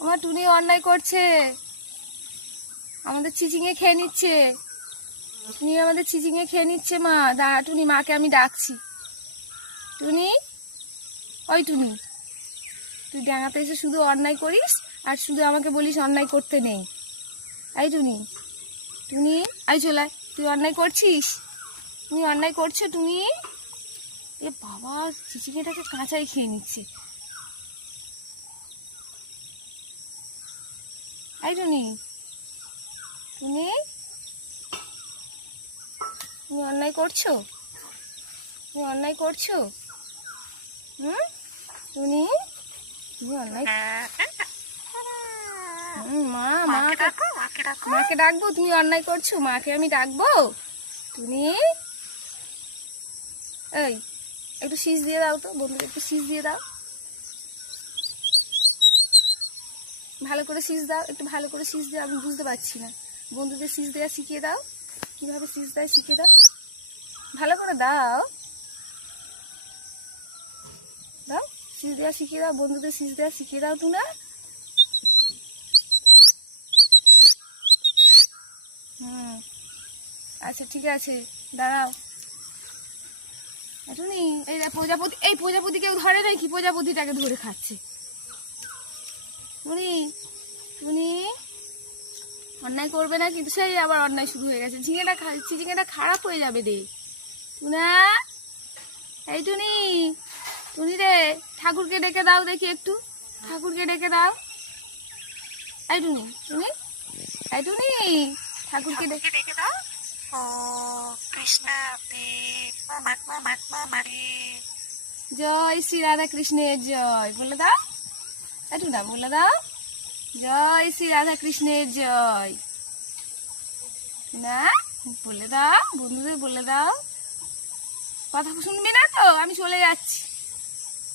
আমার টুনি অন্যায় করছে, আমাদের চিচিঙে খেয়ে নিচ্ছে। টুনি আমাদের চিচিঙে খেয়ে নিচ্ছে। মা দাঁড়া, টুনি মাকে আমি ডাকছি। টুনি, ওই টুনি, তুই ডাঙাতে এসে শুধু অন্যায় করিস আর শুধু আমাকে বলিস অন্যায় করতে নেই। এই টুনি, টুনি আই চলায়, তুই অন্যায় করছিস, তুমি অন্যায় করছো টুনি। এ বাবা, চিচিঙেটাকে কাঁচাই খেয়ে নিচ্ছে। এই টুনি, টুনি, তুমি অন্যায় করছো, তুমি অন্যায় করছো। টুনি, তুমি অন্যায়। মা মাকে ডাকবো, তুমি অন্যায় করছো, মাকে আমি ডাকবো। টুনি, এই একটু শীষ দিয়ে দাও তো, বন্ধুকে একটু শীষ দিয়ে দাও, ভালো করে শীষ দাও, একটু ভালো করে শীষ দাও। আমি বুঝতে পারছি না, বন্ধুদের শীষ দেওয়া শিখিয়ে দাও, কিভাবে শীষ দেয় শিখিয়ে দাও, ভালো করে দাও, দাও শীষ দেওয়া শিখিয়ে দাও, বন্ধুদের শীষ দেওয়া শিখিয়ে দাও। টুনা, আচ্ছা ঠিক আছে, দাঁড়াও। টুনি, এই প্রজাপতি, এই প্রজাপতি কেউ ধরে নাকি? প্রজাপতিটাকে ধরে খাচ্ছে। টুনি, টুনি অন্যায় করবে না কিন্তু, সেই আবার অন্যায় শুরু হয়ে গেছে। ঝিঙেটা খারাপ হয়ে যাবে রে। টুনা, এই টুনি, টুনি রে, ঠাকুরকে ডেকে দাও দেখি একটু, ঠাকুরকে ডেকে দাও। এই টুনি, টুনি, এই টুনি, ঠাকুরকে ডেকে দাও। জয় শ্রী রাধা কৃষ্ণের জয় বলে দাও। একটু না বলে দাও, জয় শ্রী রাধা কৃষ্ণের জয়। না বলে দাও, বন্ধুদের বলে দাও। কথা শুনবি না তো? আমি চলে যাচ্ছি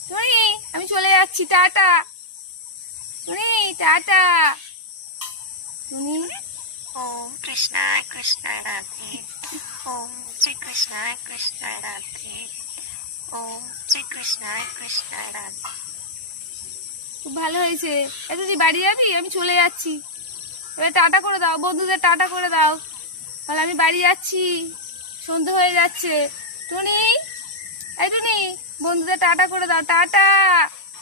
টুনি, আমি চলে যাচ্ছি, টাটা টুনি, টাটা টুনি। ওম কৃষ্ণ কৃষ্ণ রাধে, ওম শ্রী কৃষ্ণ কৃষ্ণ রাধে, ওম শ্রী কৃষ্ণ কৃষ্ণ রাধে। খুব ভালো হয়েছে। তুই বাড়ি যাবি? আমি চলে যাচ্ছি, এবার টাটা করে দাও, বন্ধুদের টাটা করে দাও। তাহলে আমি বাড়ি যাচ্ছি, সন্ধে হয়ে যাচ্ছে। টুনি, এই টুনি, বন্ধুদের টাটা করে দাও, টাটা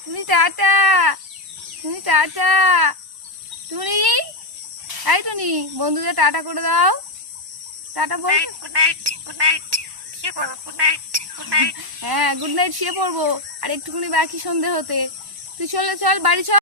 তুমি, টাটা তুমি, টাটা টুনি, এই টুনি, বন্ধুদের টাটা করে দাও, টাটা বল। গুড নাইট, গুড নাইট, শুয়ে পড়ো, গুড নাইট, গুড নাইট। হ্যাঁ গুড নাইট, শুয়ে পড়বো, আর একটুখানি বাকি সন্ধে হতে। তুই চল বাড়ি চল।